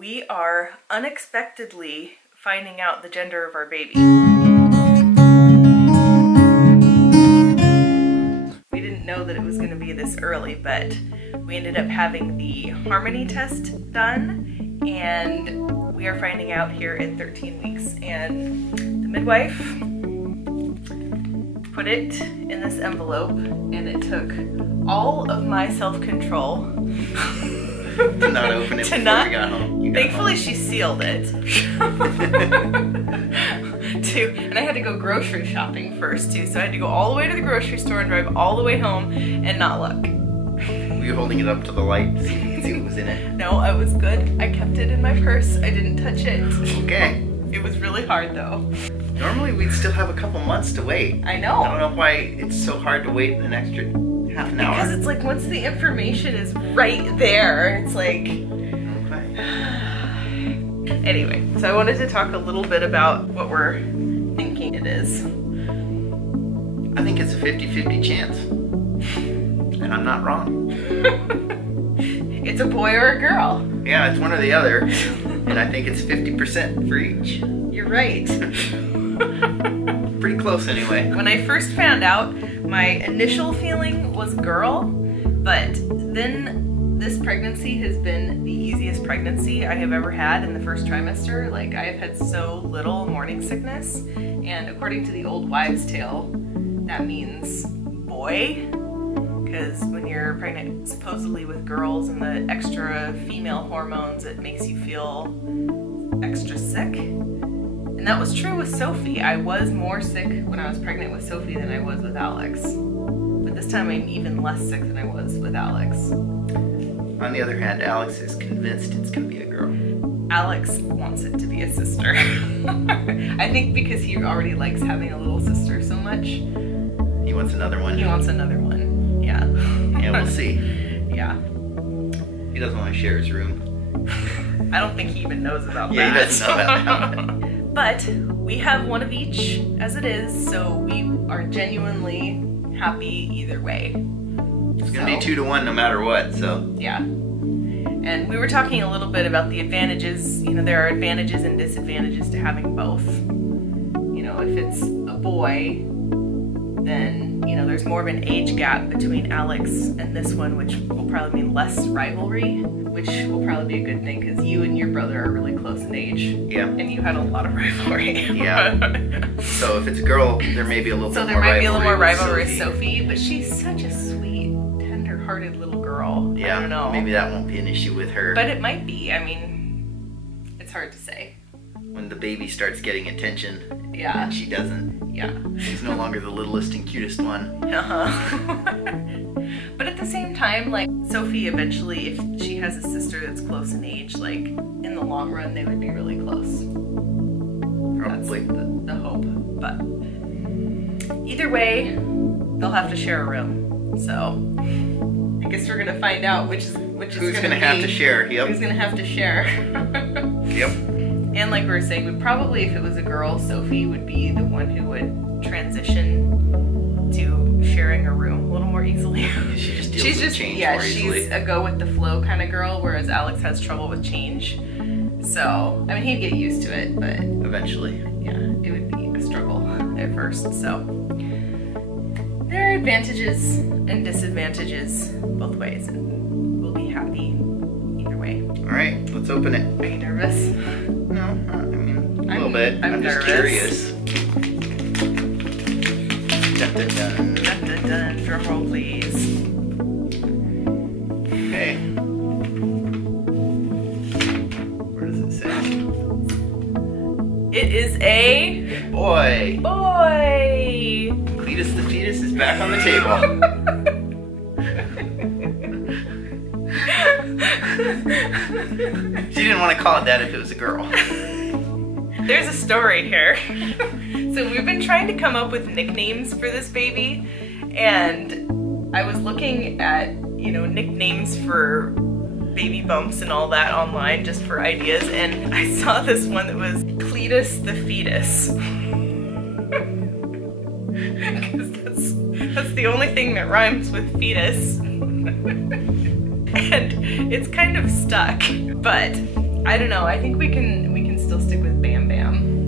We are unexpectedly finding out the gender of our baby. We didn't know that it was going to be this early, but we ended up having the harmony test done, and we are finding out here at 13 weeks. And the midwife put it in this envelope, and it took all of my self-control to not open it before we got home. Thankfully, she sealed it. And I had to go grocery shopping first too, so I had to go all the way to the grocery store and drive all the way home and not look. Were you holding it up to the light so you could see what was in it? No, I was good. I kept it in my purse. I didn't touch it. Okay. It was really hard though. Normally we'd still have a couple months to wait. I know. I don't know why it's so hard to wait an extra half an hour. Because it's like once the information is right there, it's like... Okay. Anyway, so I wanted to talk a little bit about what we're thinking it is. I think it's a 50-50 chance. And I'm not wrong. It's a boy or a girl. Yeah, it's one or the other. And I think it's 50% for each. You're right. Pretty close anyway. When I first found out, my initial feeling was girl, but then this pregnancy has been the easiest pregnancy I have ever had in the first trimester. Like, I have had so little morning sickness, and according to the old wives' tale, that means boy, because when you're pregnant supposedly with girls and the extra female hormones, it makes you feel extra sick. And that was true with Sophie. I was more sick when I was pregnant with Sophie than I was with Alex. But this time I'm even less sick than I was with Alex. On the other hand, Alex is convinced it's going to be a girl. Alex wants it to be a sister. I think because he already likes having a little sister so much. He wants another one. He wants another one, yeah. Yeah, we'll see. Yeah. He doesn't want to share his room. I don't think he even knows about that. Yeah, he doesn't know about that. But we have one of each as it is, so we are genuinely happy either way. It's going to be 2 to 1 no matter what, so. Yeah. And we were talking a little bit about the advantages. You know, there are advantages and disadvantages to having both. You know, if it's a boy, then, you know, there's more of an age gap between Alex and this one, which will probably mean less rivalry, which will probably be a good thing because you and your brother are really close in age. Yeah. And you had a lot of rivalry. Yeah. So if it's a girl, there may be a little bit more rivalry. So there might be a little more rivalry with Sophie, but she's such a sweet, tender-hearted little girl. Yeah. I don't know. Maybe that won't be an issue with her. But it might be. I mean, it's hard to say. When the baby starts getting attention, yeah, and she doesn't. Yeah. She's no longer the littlest and cutest one. But at the same time, like, Sophie eventually, if she has a sister that's close in age, like, in the long run, they would be really close. Probably. That's the hope. But either way, they'll have to share a room. So I guess we're gonna find out which is who's gonna have to share. Yep. Who's gonna have to share. Yep. And like we were saying, we probably, if it was a girl, Sophie would be the one who would transition to sharing a room a little more easily. She just deals with change more easily. She's a go with the flow kind of girl, whereas Alex has trouble with change. So, I mean, he'd get used to it, but eventually, yeah, it would be a struggle at first. So there are advantages and disadvantages both ways, and we'll be happy either way. All right, let's open it. Are you nervous? No, I mean, a little bit. I'm just curious. Dun, dun, dun. Dun, dun, dun. Drum roll, please. Okay. Where does it say? It is a boy. Boy. Cletus the fetus is back on the table. She didn't want to call it that if it was a girl. There's a story here. So we've been trying to come up with nicknames for this baby, and I was looking at, you know, nicknames for baby bumps and all that online just for ideas, and I saw this one that was Cletus the fetus. Because that's the only thing that rhymes with fetus. And it's kind of stuck, but I don't know. I think we can still stick with Bam Bam.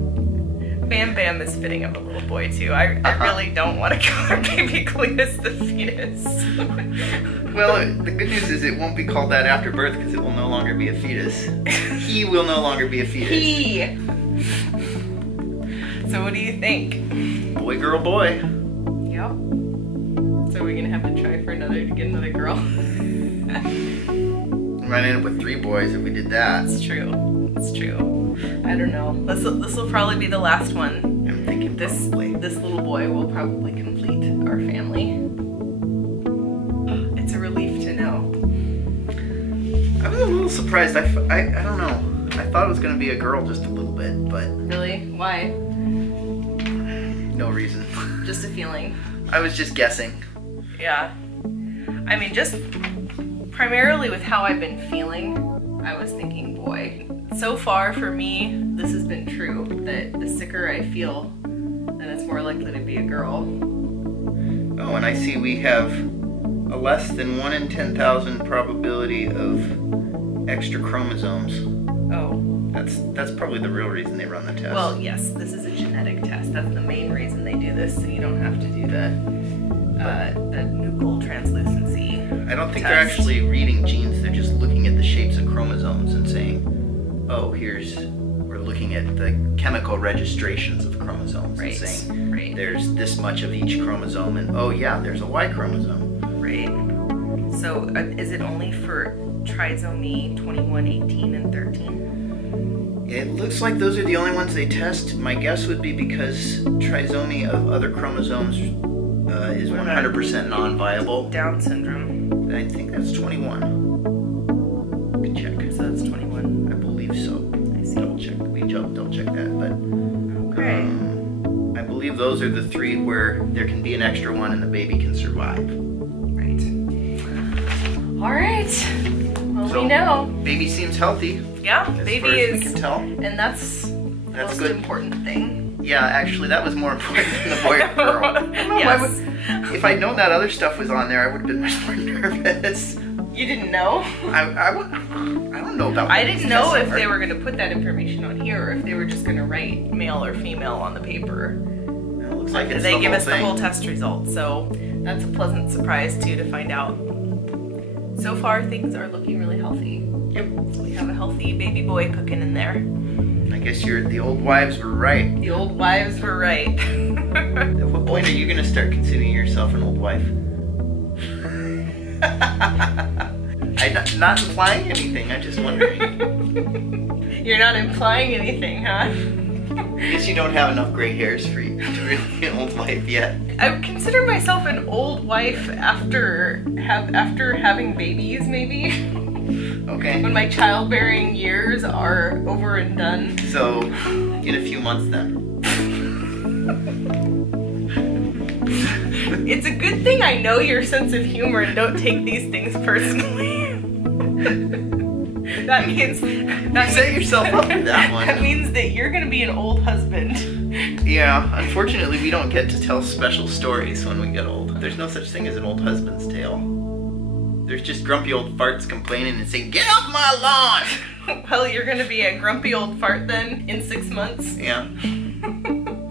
Bam Bam is fitting of a little boy too. I really don't want to call baby Cletus the fetus. Well, the good news is it won't be called that after birth because it will no longer be a fetus. He will no longer be a fetus. He. So what do you think? Boy, girl, boy. Yep. So we're gonna have to try to get another girl. We might end up with 3 boys if we did that. It's true. It's true. I don't know. This will probably be the last one. I'm thinking this little boy will probably complete our family. It's a relief to know. I was a little surprised. I don't know. I thought it was going to be a girl just a little bit, but... Really? Why? No reason. Just a feeling. I was just guessing. Yeah. I mean, just primarily with how I've been feeling, I was thinking boy. So far for me, this has been true, that the sicker I feel, then it's more likely to be a girl. Oh, and I see we have a less than 1 in 10,000 probability of extra chromosomes. Oh. That's probably the real reason they run the test. Well, yes, this is a genetic test. That's the main reason they do this, so you don't have to do the nuchal translucency. I don't think test. they're actually reading genes. They're just looking at the shapes of chromosomes and saying, oh, we're looking at the chemical registrations of chromosomes and saying, there's this much of each chromosome, and oh yeah, there's a Y chromosome. Right. So is it only for trisomy 21, 18, and 13? It looks like those are the only ones they test. My guess would be because trisomy of other chromosomes is 100% non-viable. Down syndrome. I think that's 21. Good check. So that's 21. I believe so. I see. Double check. We double check that, but okay. I believe those are the 3 where there can be an extra one and the baby can survive. Right. All right. Well, So, we know. Baby seems healthy. Yeah, As baby far as is. we can tell. And that's the most good. important thing. Yeah, actually, that was more important than the boy or girl. I don't know, Yes. if I'd known that other stuff was on there, I would have been much more nervous. You didn't know? I don't know about. I didn't know if they were going to put that information on here or if they were just going to write male or female on the paper. It looks like it's They the give whole us the thing. whole test result, so that's a pleasant surprise too to find out. So far, things are looking really healthy. Yep. We have a healthy baby boy cooking in there. I guess the old wives were right. The old wives were right. At what point are you going to start considering yourself an old wife? I'm not implying anything. I'm just wondering. You're not implying anything, huh? I guess you don't have enough gray hairs for you to really be an old wife yet. I would consider myself an old wife after having babies, maybe. Okay. When my childbearing years are over and done. So, in a few months then. It's a good thing I know your sense of humor and don't take these things personally. That means set yourself up for that one. That means that you're gonna be an old husband. Yeah, unfortunately we don't get to tell special stories when we get old. There's no such thing as an old husband's tale. There's just grumpy old farts complaining and saying, "Get off my lawn!" Well, you're gonna be a grumpy old fart then in 6 months. Yeah.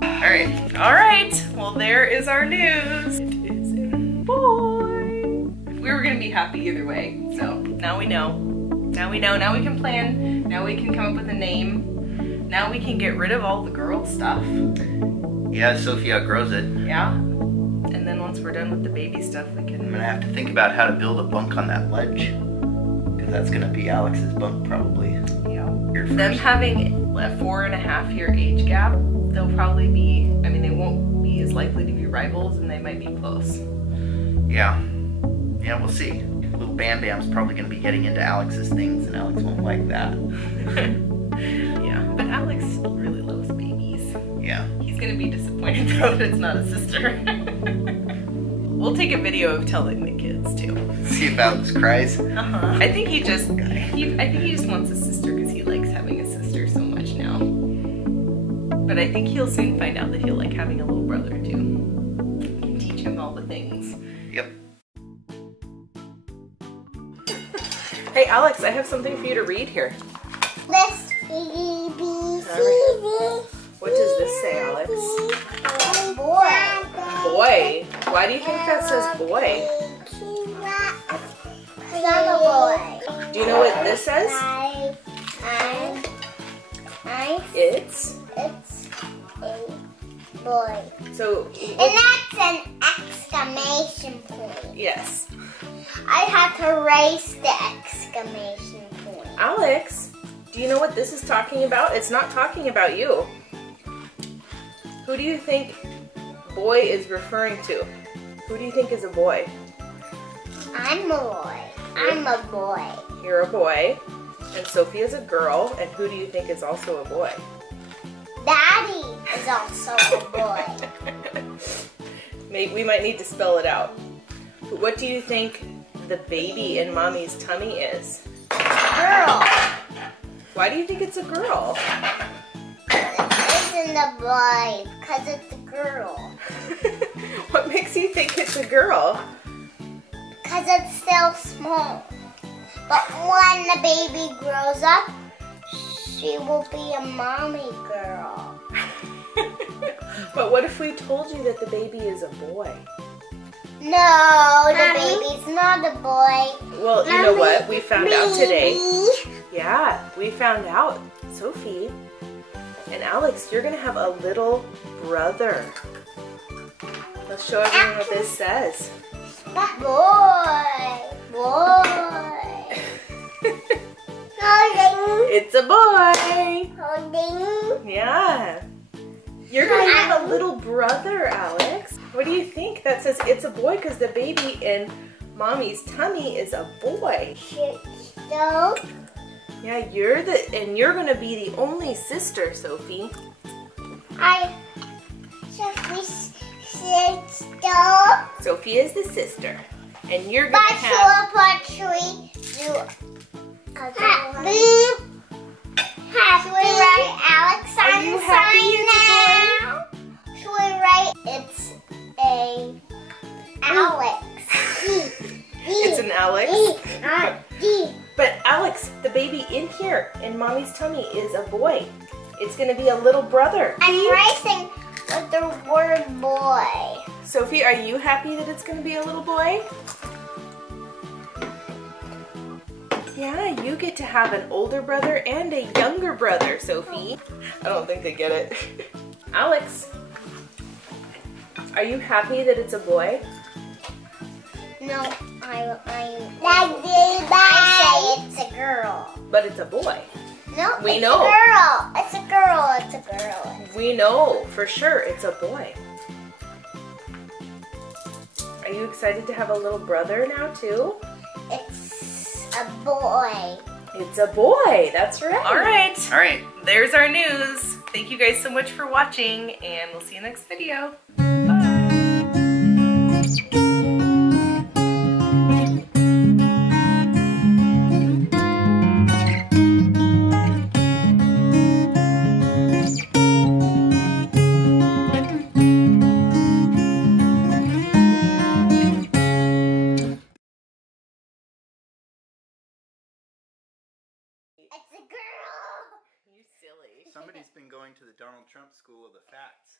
Alright. Alright, well there is our news. It is a boy. We were gonna be happy either way, so now we know. Now we know, now we can plan, now we can come up with a name, now we can get rid of all the girl stuff. Yeah, Sophie outgrows it. Yeah, and then once we're done with the baby stuff, we I'm can... gonna have to think about how to build a bunk on that ledge. Because that's gonna be Alex's bunk probably. Yeah. Here first. Them having a 4.5-year age gap, they'll probably be, I mean, they won't be as likely to be rivals and they might be close. Yeah. Yeah, we'll see. Little Bam Bam's probably gonna be getting into Alex's things and Alex won't like that. Yeah, but Alex really loves babies. Yeah. He's gonna be disappointed though that it's not a sister. We'll take a video of telling the kids too. See if Alex cries. I think he just wants a sister because he likes having a sister so much now. But I think he'll soon find out that he'll like having a little brother too. You can teach him all the things. Yep. Hey Alex, I have something for you to read here. This baby. What does this say, Alex? Boy. Boy. Why do you think that says boy? I'm a boy. Do you know what this says? It's a boy. so. And that's an exclamation point. Yes. I have to erase the exclamation point. Alex, do you know what this is talking about? It's not talking about you. Who do you think boy is referring to? Who do you think is a boy? I'm a boy. I'm a boy. You're a boy. And Sophie is a girl. And who do you think is also a boy? Daddy is also a boy. We might need to spell it out. What do you think the baby in Mommy's tummy is? Girl. Why do you think it's a girl? It isn't a boy because it's a girl. What makes you think it's a girl? Because it's still small. But when the baby grows up, she will be a mommy girl. But what if we told you that the baby is a boy? No, the baby's not a boy. Well, you know what? We found out today. Yeah, we found out. Sophie and Alex, you're going to have a little brother. Let's show everyone what this says. Boy. Holding. It's a boy. Holding. Yeah. You're going to have a little brother, Alex. What do you think? That says it's a boy because the baby in Mommy's tummy is a boy. So? Yeah, you're going to be the only sister, Sophie. Sophie is the sister. And you're going to have... Should we write Alex on the sign now? Should we write it's a Alex? It's an Alex? But Alex, the baby in here, in Mommy's tummy, is a boy. It's going to be a little brother. I'm writing with the word boy. Sophie, are you happy that it's going to be a little boy? Yeah, you get to have an older brother and a younger brother, Sophie. I don't think they get it. Alex, are you happy that it's a boy? No, I say it's a girl. But it's a boy. No, we it's know. A girl. It's a girl. It's a girl. We know for sure it's a boy. Are you excited to have a little brother now too? It's a boy. It's a boy. That's right. All right. There's our news. Thank you guys so much for watching, and we'll see you next video. It's a girl. You silly. Somebody's been going to the Donald Trump School of the Facts.